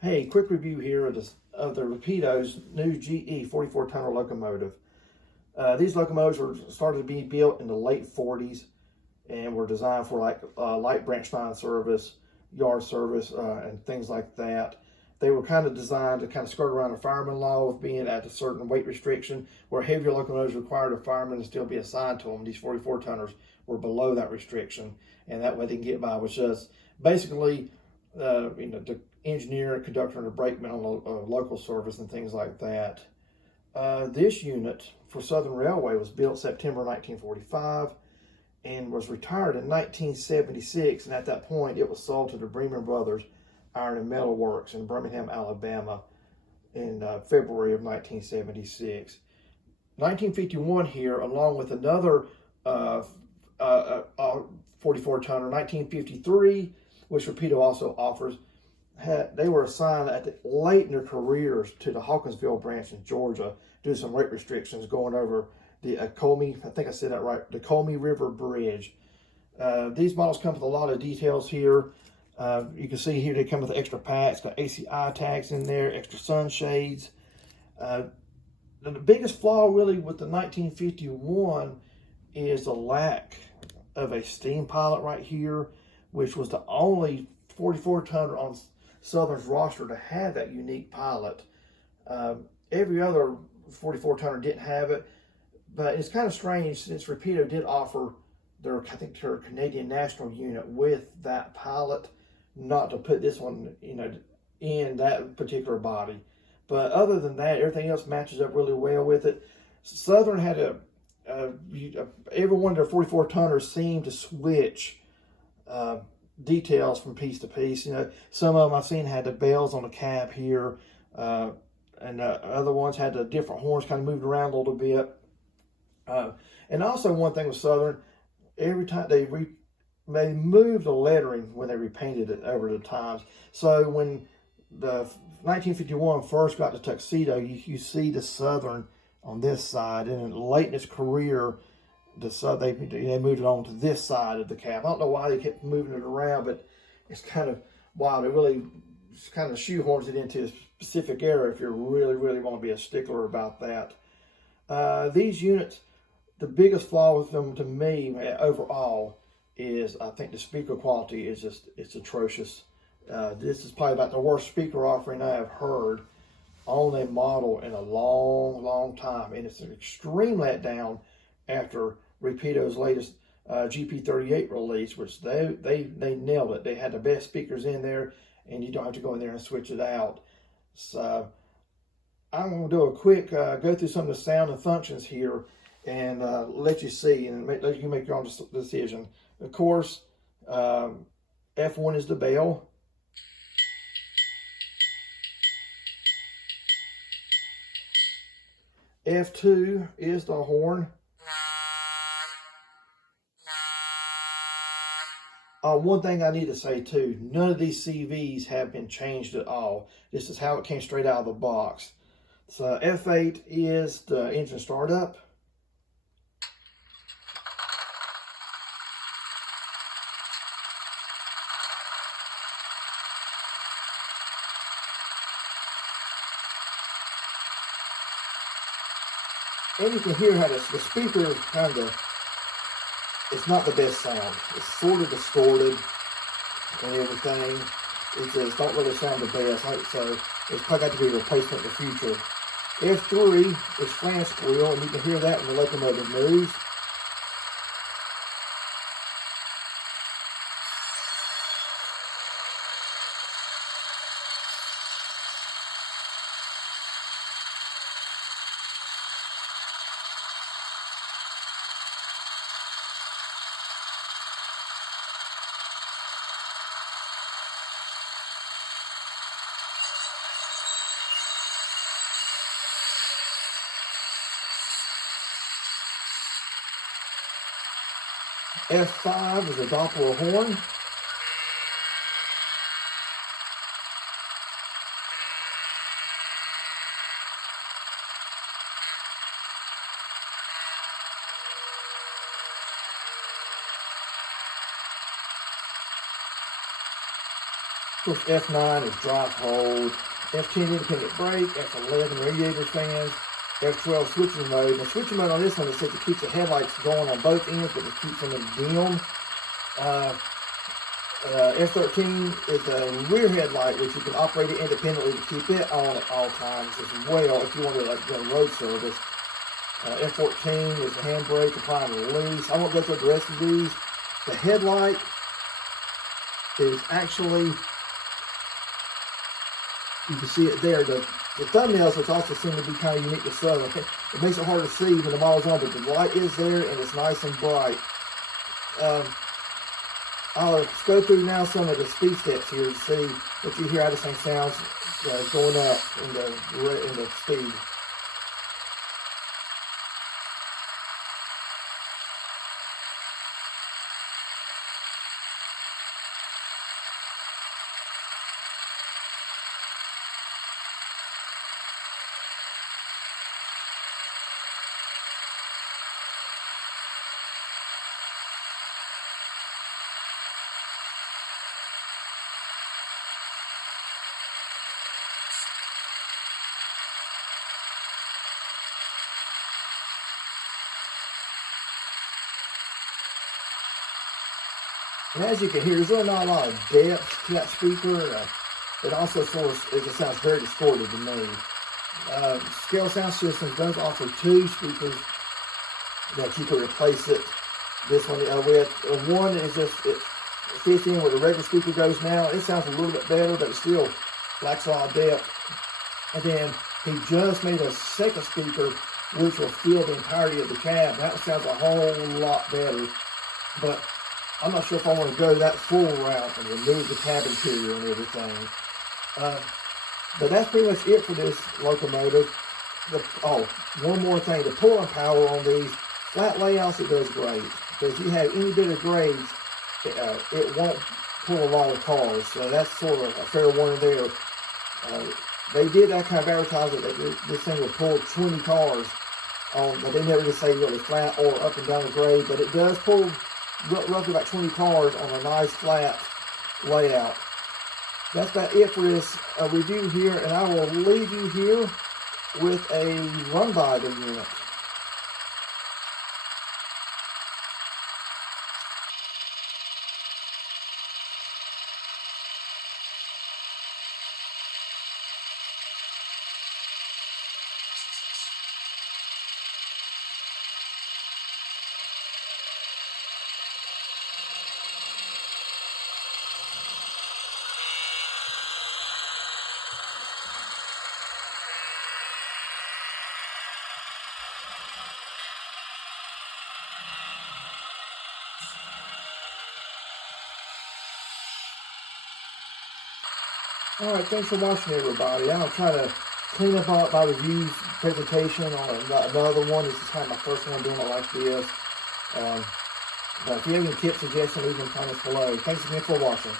Hey, quick review here of the Rapido's new GE 44-tonner locomotive. These locomotives were started to be built in the late 40s and were designed for like light branch line service, yard service, and things like that. They were kind of designed to kind of skirt around the fireman law with being at a certain weight restriction, where heavier locomotives required a fireman to still be assigned to them. These 44-tonners were below that restriction, and that way they can get by with just basically the engineer, conductor, and the brakeman on the local service and things like that. This unit for Southern Railway was built September 1945 and was retired in 1976, and at that point it was sold to the Bremer Brothers Iron and Metal Works in Birmingham, Alabama in February of 1976. 1951 here, along with another 44-tonner, 1953, which Rapido also offers. They were assigned late in their careers to the Hawkinsville branch in Georgia due to some weight restrictions going over the Comey, I think I said that right, the Comey River Bridge. These models come with a lot of details here. You can see here they come with extra packs, got ACI tags in there, extra sunshades. The biggest flaw really with the 1951 is the lack of a steam pilot right here, which was the only 44-tonner on Southern's roster to have that unique pilot. Every other 44-tonner didn't have it, but it's kind of strange since Rapido did offer their Canadian National unit with that pilot, not to put this one, in that particular body. But other than that, everything else matches up really well with it. Southern had every one of their 44-tonners seemed to switch details from piece to piece. Some of them I've seen had the bells on the cab here, and other ones had the different horns kind of moved around a little bit. And also one thing with Southern, every time they moved the lettering when they repainted it over the times. So when the 1951 first got the Tuxedo, you see the Southern on this side, and late in its career, they moved it on to this side of the cab. I don't know why they kept moving it around, but it's kind of wild. It really kind of shoehorns it into a specific era if you really, really want to be a stickler about that. These units, the biggest flaw with them to me overall is I think the speaker quality is it's atrocious. This is probably about the worst speaker offering I have heard on a model in a long, long time, and it's an extreme letdown after Rapido's latest GP38 release, which they nailed it. They had the best speakers in there, and you don't have to go in there and switch it out. So I'm going to do a quick go through some of the sound and functions here, and let you see, and let you make your own decision. Of course, F1 is the bell. F2 is the horn. One thing I need to say too, none of these CVs have been changed at all. This is how it came straight out of the box. So F8 is the engine startup. And you can hear how the speaker it's not the best sound. It's sort of distorted and everything. It just don't really sound the best. So it's probably got to be a replacement in the future. F3 is flange squeal, and you can hear that when the locomotive moves. F5 is a Doppler horn. Of course, F9 is drive hold, F10 independent brake, F11 radiator fans, F12 switching mode. The switching mode on this one is set to keep the headlights going on both ends, but it keeps them dim. F13 is a rear headlight, which you can operate it independently to keep it on at all times as well if you want to like run road service. F14 is the handbrake, apply and release. I won't go through the rest of these. The headlight is actually, you can see it there. The thumbnails, which also seem to be kind of unique to Southern, it makes it hard to see when the model's on, but the light is there and it's nice and bright. I'll go through now some of the speed steps here to see what you hear how this thing sounds going up in the speed. And as you can hear, there's really not a lot of depth to that speaker. It also it sounds very distorted to me. Scale Sound Systems does offer 2 speakers that you can replace it. This one with. One is just, it fits in where the regular speaker goes now. It sounds a little bit better, but it still lacks a lot of depth. And then he just made a second speaker which will fill the entirety of the cab. That sounds a whole lot better. But I'm not sure if I want to go that full route and remove the cab interior and everything. But that's pretty much it for this locomotive. One more thing. The pulling power on these flat layouts, it does great. But if you have any bit of grades, it won't pull a lot of cars. So that's sort of a fair warning there. They did that kind of advertising that this thing will pull 20 cars on, but they never just say really flat or up and down the grade. But it does pull roughly about 20 cars on a nice flat layout. That's about it for this review here, and I will leave you here with a run by the unit. Alright, thanks for watching, everybody. I'm going to try to clean up all my reviews presentation on another one. This is kind of my first one doing it like this. But if you have any tips, suggestions, leave them in the comments below. Thanks again for watching.